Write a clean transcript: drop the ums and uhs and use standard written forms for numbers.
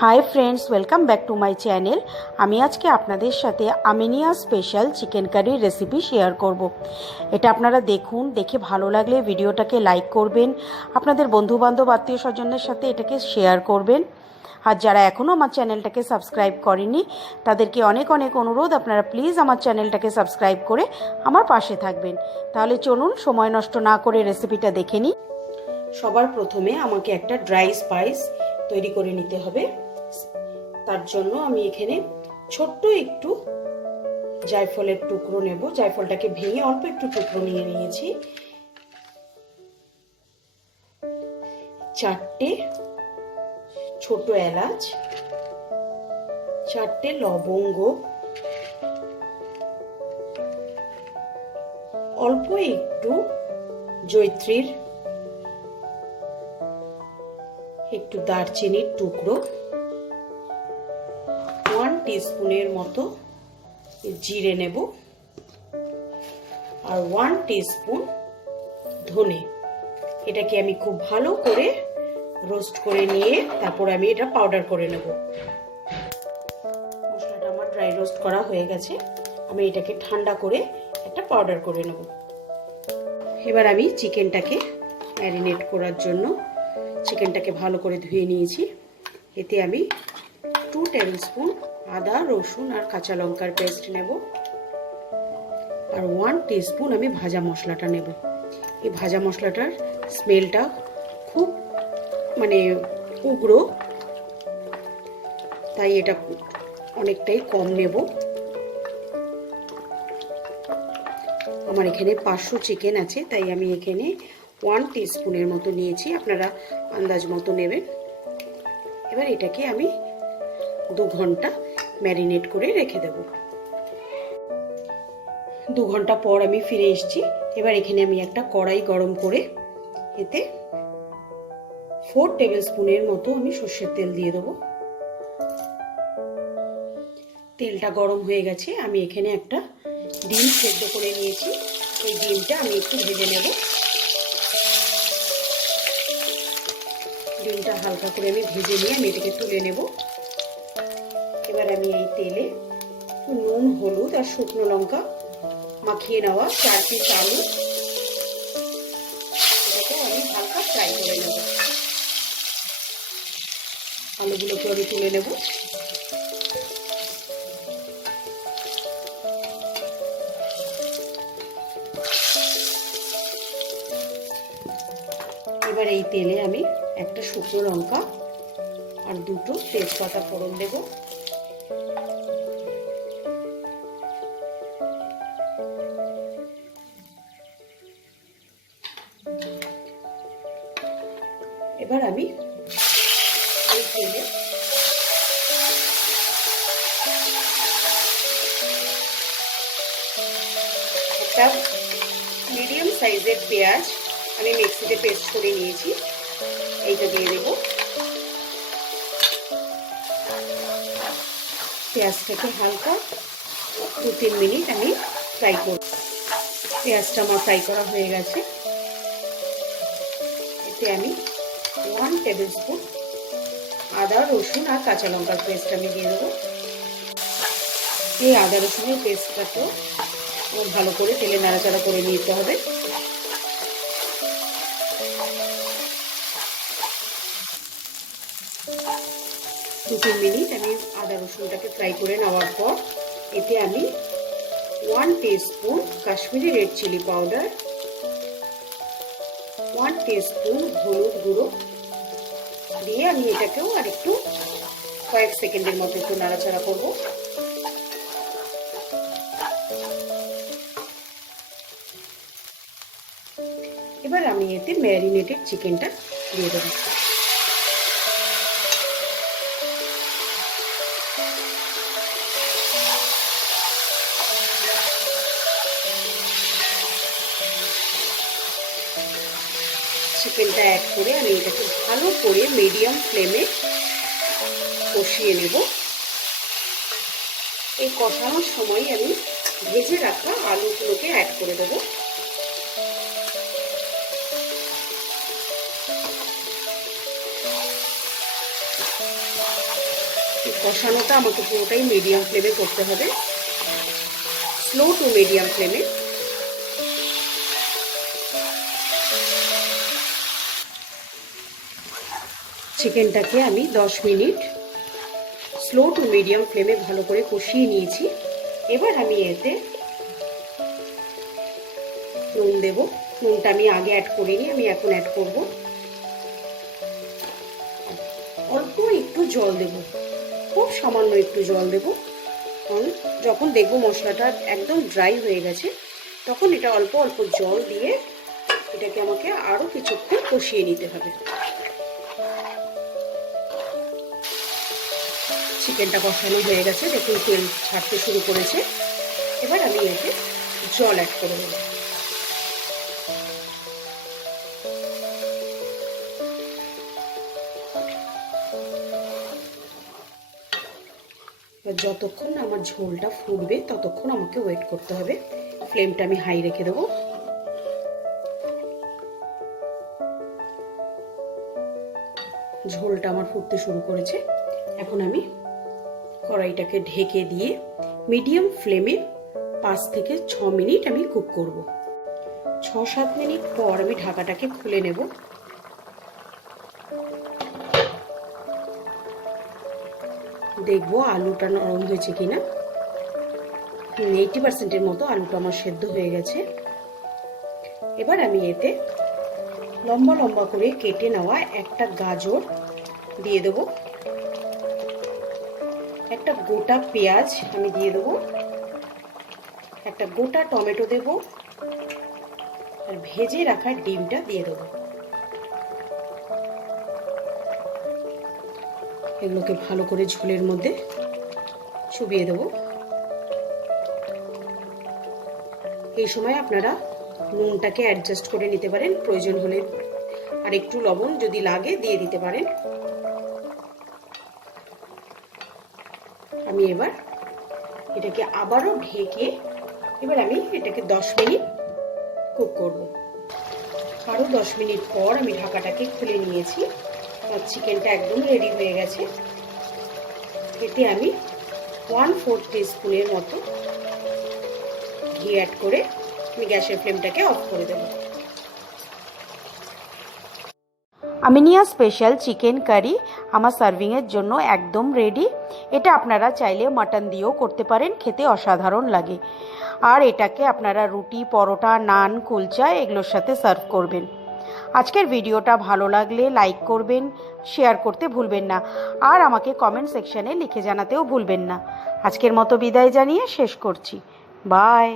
High friends, welcome back to my channel. আমি আজকে আপনাদের সাথে আমিনিয়া স্পেশাল চিকেন কারির রেসিপি শেয়ার করব। এটা আপনারা দেখুন, দেখে ভালো লাগলে ভিডিওটাকে লাইক করবেন, আপনাদের বন্ধুবান্ধব আত্মীয় স্বজনের সাথে এটাকে শেয়ার করবেন। আর যারা এখনও আমার চ্যানেলটাকে সাবস্ক্রাইব করেনি তাদেরকে অনেক অনেক অনুরোধ, আপনারা প্লিজ আমার চ্যানেলটাকে সাবস্ক্রাইব করে আমার পাশে থাকবেন। তাহলে চলুন সময় নষ্ট না করে রেসিপিটা দেখে নিই। সবার প্রথমে আমাকে একটা ড্রাই স্পাইস তৈরি করে নিতে হবে। তার জন্য আমি এখানে ছোট্ট একটু জায়ফলের টুকরো নেব। জায়ফলটাকে ভেঙে অল্প একটু টুকরো নিয়ে নিয়েছি। 4টে ছোট এলাচ, 4টে লবঙ্গ, অল্প একটু জয়িত্রীর, একটু দারচিনির টুকরো, 1 টিস্পুনের মতো জিরে নেব, আর 1 টিস্পুন ধনে। এটাকে আমি খুব ভালো করে রোস্ট করে নিয়ে তারপর আমি এটা পাউডার করে নেব। মশলাটা আমার ড্রাই রোস্ট করা হয়ে গেছে। আমি এটাকে ঠান্ডা করে একটা পাউডার করে নেব। এবার আমি চিকেনটাকে ম্যারিনেট করার জন্য চিকেনটাকে ভালো করে ধুয়ে নিয়েছি। এতে আমি 2 টেবিল স্পুন আদা, রসুন আর কাঁচা লঙ্কার পেস্ট নেব, আর 1 টিস্পুন আমি ভাজা মশলাটা নেব। এই ভাজা মশলাটার স্মেলটা খুব উগ্র, তাই এটা অনেকটাই কম নেব। আমার এখানে 500 চিকেন আছে, তাই আমি এখানে 1 টিস্পুনের মতো নিয়েছি। আপনারা আন্দাজ মতো নেবেন। এবার এটাকে আমি 2 ঘন্টা ম্যারিনেট করে রেখে দেব। 2 ঘন্টা পর আমি ফিরে এসেছি। এবার এখানে আমি একটা কড়াই গরম করে এতে 4 টেবিল স্পুনের মতো আমি সর্ষের তেল দিয়ে দেবো। তেলটা গরম হয়ে গেছে। আমি এখানে একটা ডিম সেদ্ধ করে নিয়েছি। এই ডিমটা আমি একটু ভেজে নেব। ডিমটা হালকা করে আমি ভেজে নিয়ে আমি এটাকে তুলে নেব। এবার আমি এই তেলে নুন, হলুদ আর শুকনো লঙ্কা মাখিয়ে নেওয়া 4 পিস আলু, এটাকে আমি হালকা ফ্রাই করে নেব। আলুগুলোকে আমি তুলে নেব। এবার এই তেলে আমি একটা শুকনো লঙ্কা আর 2টো তেজপাতা ফোড়ন দেব। এবার আমি এই তেলে একটা মিডিয়াম সাইজের পেঁয়াজ আমি মিক্সিতে পেস্ট করে নিয়েছি, এইটা দিয়ে দেব। পেঁয়াজটাকে হালকা 2-3 মিনিট আমি ফ্রাই করব। পেঁয়াজটা আমার ফ্রাই করা হয়ে গেছে। এতে আমি 1 টেবিল স্পুন আদা, রসুন আর কাঁচা লঙ্কার পেস্ট আমি দিয়ে দেবো। এই আদা রসুনের পেস্টটাকেও ভালো করে তেলে নাড়াচাড়া করে নিতে হবে। দু 3 মিনিট আমি আদা রসুনটাকে ফ্রাই করে নেওয়ার পর এতে আমি 1 teaspoon Kashmiri red chili powder, 1 teaspoon হলুদ গুঁড়ো দিয়ে আমি এটাকেও আর একটু কয়েক সেকেন্ডের মতো একটু নাড়াচাড়া করব। এবার আমি এতে ম্যারিনেটেড চিকেনটা দিয়ে দেবো। চিকেনটা অ্যাড করে আমি এটাকে ভালো করে মিডিয়াম ফ্লেমে কষিয়ে নেব। এই কষানোর সময় আমি ভেজে রাখা আলুগুলোকে অ্যাড করে দেবো। কষানোটা আমাকে পুরোটাই মিডিয়াম ফ্লেমে করতে হবে, স্লো টু মিডিয়াম ফ্লেমে। চিকেনটাকে আমি 10 মিনিট স্লো টু মিডিয়াম ফ্লেমে ভালো করে কষিয়ে নিয়েছি। এবার আমি এতে নুন দেব। নুনটা আমি আগে অ্যাড করিনি, আমি এখন অ্যাড করব। অল্প একটু জল দেব, খুব সামান্য একটু জল দেব, কারণ যখন দেখবো মশলাটা একদম ড্রাই হয়ে গেছে তখন এটা অল্প অল্প জল দিয়ে এটাকে আমাকে আরো কিছুক্ষণ কষিয়ে নিতে হবে। চিকেনটা কষানো হয়ে গেছে, দেখুন তেল ছাড়তে শুরু করেছে। এবার আমি এতে জল অ্যাড করে দেব। যতক্ষণ না আমার ঝোলটা ফুটবে ততক্ষণ আমাকে ওয়েট করতে হবে। ফ্লেমটা আমি হাই রেখে দেবো। ঝোলটা আমার ফুটতে শুরু করেছে। এখন আমি কড়াইটাকে ঢেকে দিয়ে মিডিয়াম ফ্লেমে 5 থেকে 6 মিনিট আমি কুক করব। 6-7 মিনিট পর আমি ঢাকাটাকে খুলে নেব। দেখবো আলুটা নরম হয়েছে কিনা। 80%-এর মতো আলুটা আমার সেদ্ধ হয়ে গেছে। এবার আমি এতে লম্বা লম্বা করে কেটে নেওয়া একটা গাজর দিয়ে দেবো, একটা গোটা পেঁয়াজ আমি দিয়ে দেবো, একটা গোটা টমেটো দেবো, আর ভেজে রাখা ডিমটা দিয়ে দেবো। এগুলোকে ভালো করে ঝোলের মধ্যে চুবিয়ে দেবো। এই সময় আপনারা নুনটাকে অ্যাডজাস্ট করে নিতে পারেন, প্রয়োজন হলে আর একটু লবণ যদি লাগে দিয়ে দিতে পারেন। আমি এবার এটাকে আবারও ঢেকে এবার আমি এটাকে 10 মিনিট কুক করব। আরও 10 মিনিট পর আমি ঢাকাটাকে খুলে নিয়েছি। আর চিকেনটা একদম রেডি হয়ে গেছে। এতে আমি 1/4 টিস্পুনের মতো ঘি অ্যাড করে আমি গ্যাসের ফ্লেমটাকে অফ করে দেব। আমিনিয়া স্পেশাল চিকেন কারি আমার সার্ভিংয়ের জন্য একদম রেডি। এটা আপনারা চাইলে মাটন দিয়েও করতে পারেন, খেতে অসাধারণ লাগে। আর এটাকে আপনারা রুটি, পরোটা, নান, কুলচা এগুলোর সাথে সার্ভ করবেন। আজকের ভিডিওটা ভালো লাগলে লাইক করবেন, শেয়ার করতে ভুলবেন না, আর আমাকে কমেন্ট সেকশানে লিখে জানাতেও ভুলবেন না। আজকের মতো বিদায় জানিয়ে শেষ করছি। বাই।